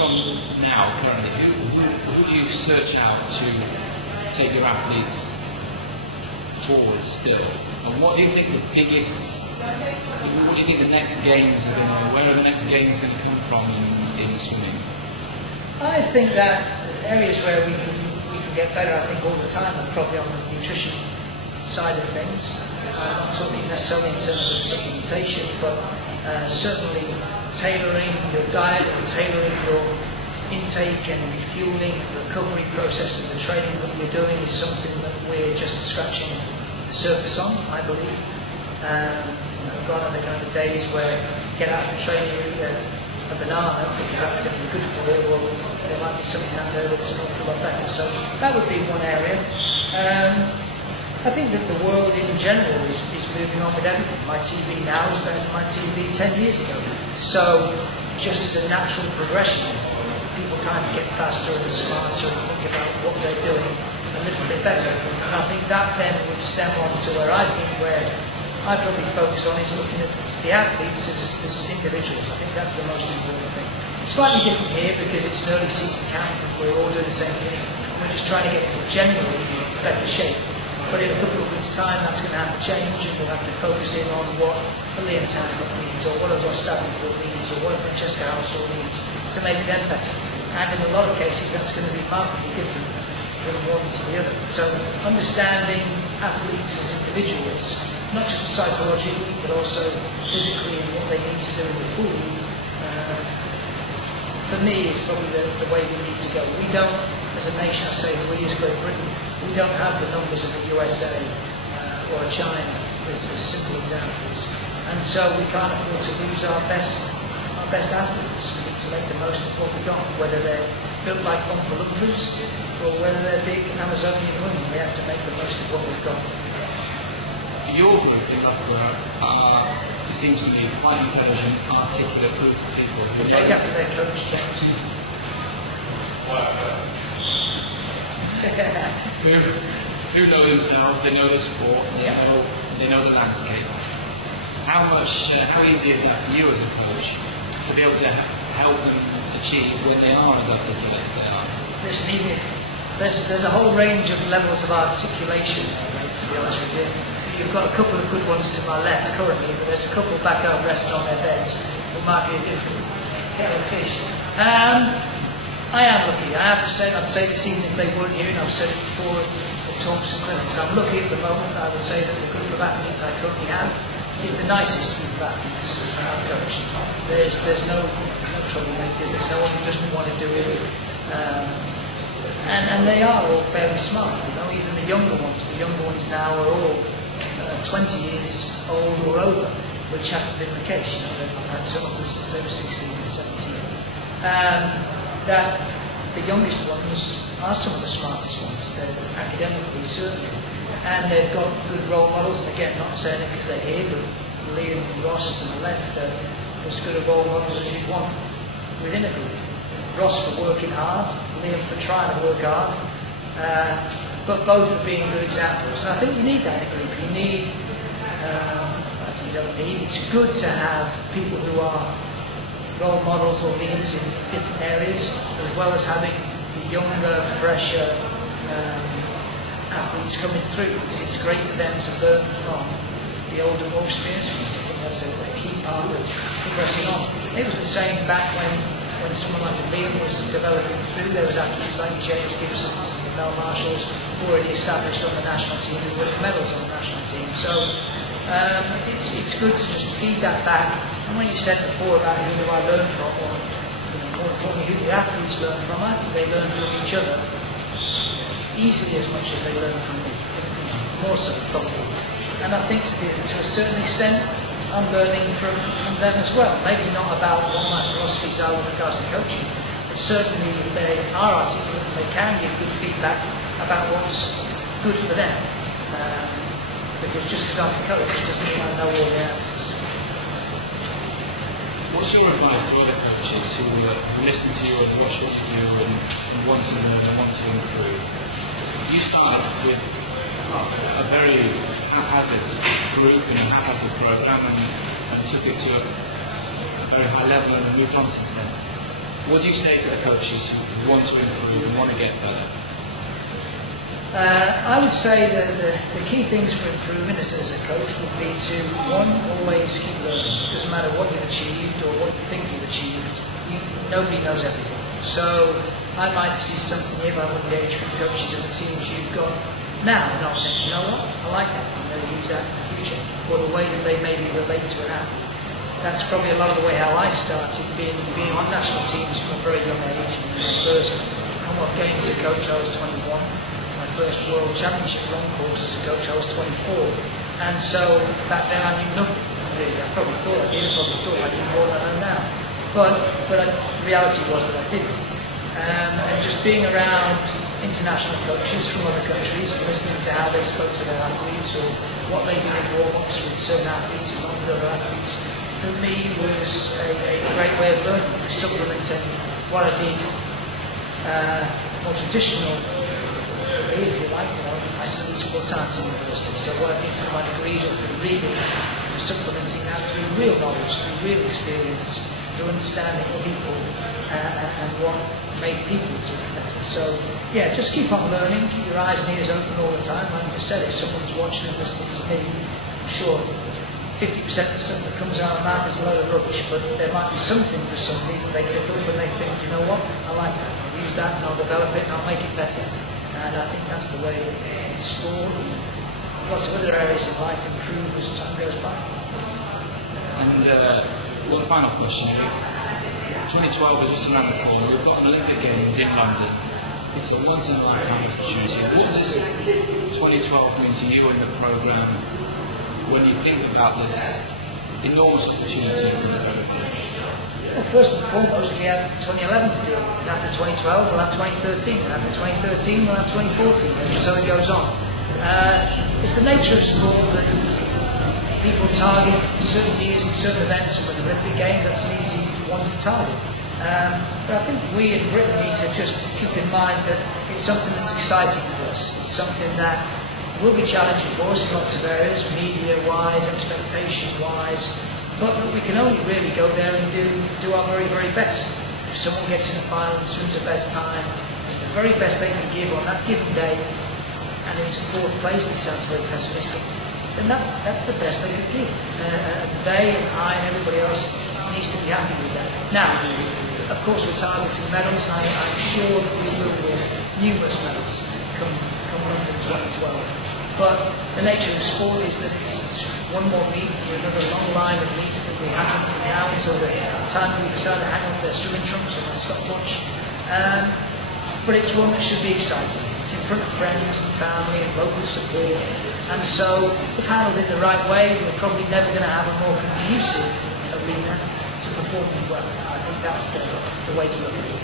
from now, currently, who do you search out to take your athletes forward still? And what do you think the biggest, what do you think the next games are going to, where are the next games going to come from in swimming? I think that areas where we can get better, I think all the time, are probably on the nutrition side of things. I'm not talking necessarily in terms of supplementation, but certainly tailoring your diet and tailoring your intake and refueling, recovery process to the training that we're doing is something that we're just scratching the surface on, I believe. Gone are the kind of days where get out of training, eat a banana because that's going to be good for you. Well, there might be something out there that's an awful lot better. So that would be one area. I think that the world in general is moving on with everything. My TV now is better than my TV 10 years ago. So just as a natural progression, people kind of get faster and smarter and think about what they're doing a little bit better. And I think that then would stem on to where I think where I probably focus on is looking at the athletes as individuals. I think that's the most important thing. It's slightly different here because it's an early season camp and we're all doing the same thing. We're just trying to get into generally better shape. But in a couple of weeks' time, that's going to have to change, and we'll have to focus in on what a Liam Tanner needs, or what a Ross Davenport needs, or what a Francesca Household needs to make them better. And in a lot of cases, that's going to be markedly different from one to the other. So understanding athletes as individuals, not just psychologically, but also physically and what they need to do in the pool, for me is probably the way we need to go. We don't, as a nation, I say we as Great Britain, we don't have the numbers of the USA or China as simple examples. And so we can't afford to lose our best athletes. We need to make the most of what we've got, whether they're built like Oompa Loompas or whether they're big Amazonian women. We have to make the most of what we've got. Your group in Loughborough it seems to be a quite intelligent, articulate group of people. We take after their coach, James. who know themselves, they know the sport, they know the landscape. How easy is that for you as a coach to be able to help them achieve when they are as articulate as they are? Listen, there's a whole range of levels of articulation, to be honest with you. You've got a couple of good ones to my left currently, but there's a couple back out resting on their beds who might be a different kettle of fish. I am lucky. I have to say, I'd say this even if they weren't here, and I've said it before at talks and clinics, I'm lucky at the moment. I would say that the group of athletes I currently have is the nicest group of athletes I've coached. There's no troublemakers, there's no one who doesn't want to do it. And they are all fairly smart, even the younger ones now are all 20 years old or over, which hasn't been the case. I've had some of them since they were 16 and 17. That the youngest ones are some of the smartest ones, they're academically certainly, and they've got good role models. And again, not saying it because they're here, but Liam and Ross to the left are as good a role models as you want within a group. Ross for working hard, Liam for trying to work hard, but both are being good examples. And I think you need that in a group. It's good to have people who are role models or leaders in different areas, as well as having the younger, fresher athletes coming through, because it's great for them to learn from the older, more experienced ones. I think that's a key part of progressing on. It was the same back when someone like Liam was developing through. There was athletes like James Gibson and Mel Marshalls already established on the national team who winning medals on the national team. So it's good to just feed that back. And when you said before about who do I learn from, or more importantly, who the athletes learn from, I think they learn from each other easily as much as they learn from me, more so probably. And I think to a certain extent, I'm learning from them as well. Maybe not about what my philosophies are with regards to coaching, but certainly if they are articulate and they can give good feedback about what's good for them. Because just because I'm a coach doesn't mean I know all the answers. What's your advice to other coaches who listen to you and watch what you do and want to learn and want to improve? You started with a very haphazard group and a haphazard program and took it to a very high level and moved on since then. What do you say to the coaches who want to improve and want to get better? I would say that the key things for improving as a coach would be to, one, always keep learning. It doesn't matter what you've achieved or what you think you've achieved. Nobody knows everything. So I might see something here by one of the age group coaches of the teams you've got now, and I'll think, you know what, I like that, I'm going to use that in the future. Or the way that they maybe relate to an athlete. That's probably a lot of the way how I started, being on national teams from a very young age. My first Commonwealth Games as a coach, I was 21. My first World Championship long course as a coach, I was 24. And so back then I knew nothing, really. I probably thought I knew more than I know now. But the reality was that I didn't. And just being around international coaches from other countries and listening to how they spoke to their athletes or what they did in warm-ups with certain athletes and other athletes, for me was a great way of learning, supplementing what I did more traditional way, if you like. I studied sports science at university, so what I did for my degrees or through reading was supplementing that through real knowledge, through real experience, through understanding people and what made people tick better. So yeah, just keep on learning, keep your eyes and ears open all the time. Like I said, if someone's watching and listening to me, I'm sure 50% of the stuff that comes out of my mouth is a load of rubbish, but there might be something for some people they pick up and they think, you know what, I like that, I'll use that and I'll develop it and I'll make it better. And I think that's the way that sport and lots of other areas of life improve as time goes by. And one final question. 2012 is just around the corner. We've got an Olympic Games in London. It's a once-in-a-lifetime opportunity. What does 2012 mean to you in the programme when you think about this enormous opportunity for the program? Well, first and foremost, we have 2011 to do it. After 2012, we'll have 2013. And after 2013, we'll have 2014. And so it goes on. It's the nature of sport that people target certain years and certain events. With the Olympic Games, that's an easy one to target. But I think we in Britain need to just keep in mind that it's something that's exciting for us. It's something that will be challenging for us in lots of areas, media-wise, expectation-wise. But we can only really go there and do our very, very best. If someone gets in the final and swims the best time, it's the very best they can give on that given day, and it's a fourth place, this sounds very pessimistic, then that's the best they could give. They and I and everybody else needs to be happy with that. Now, of course, we're targeting medals, and I'm sure that we will win numerous medals come London 2012. But the nature of sport is that it's one more meet for another long line of meets that will happen from now until the time we decide to hang up their swimming trunks or their stopwatch. But it's one that should be exciting. It's in front of friends and family and local support. And so, if handled in the right way, we're probably never going to have a more conducive arena to perform well. I think that's the way to look at it.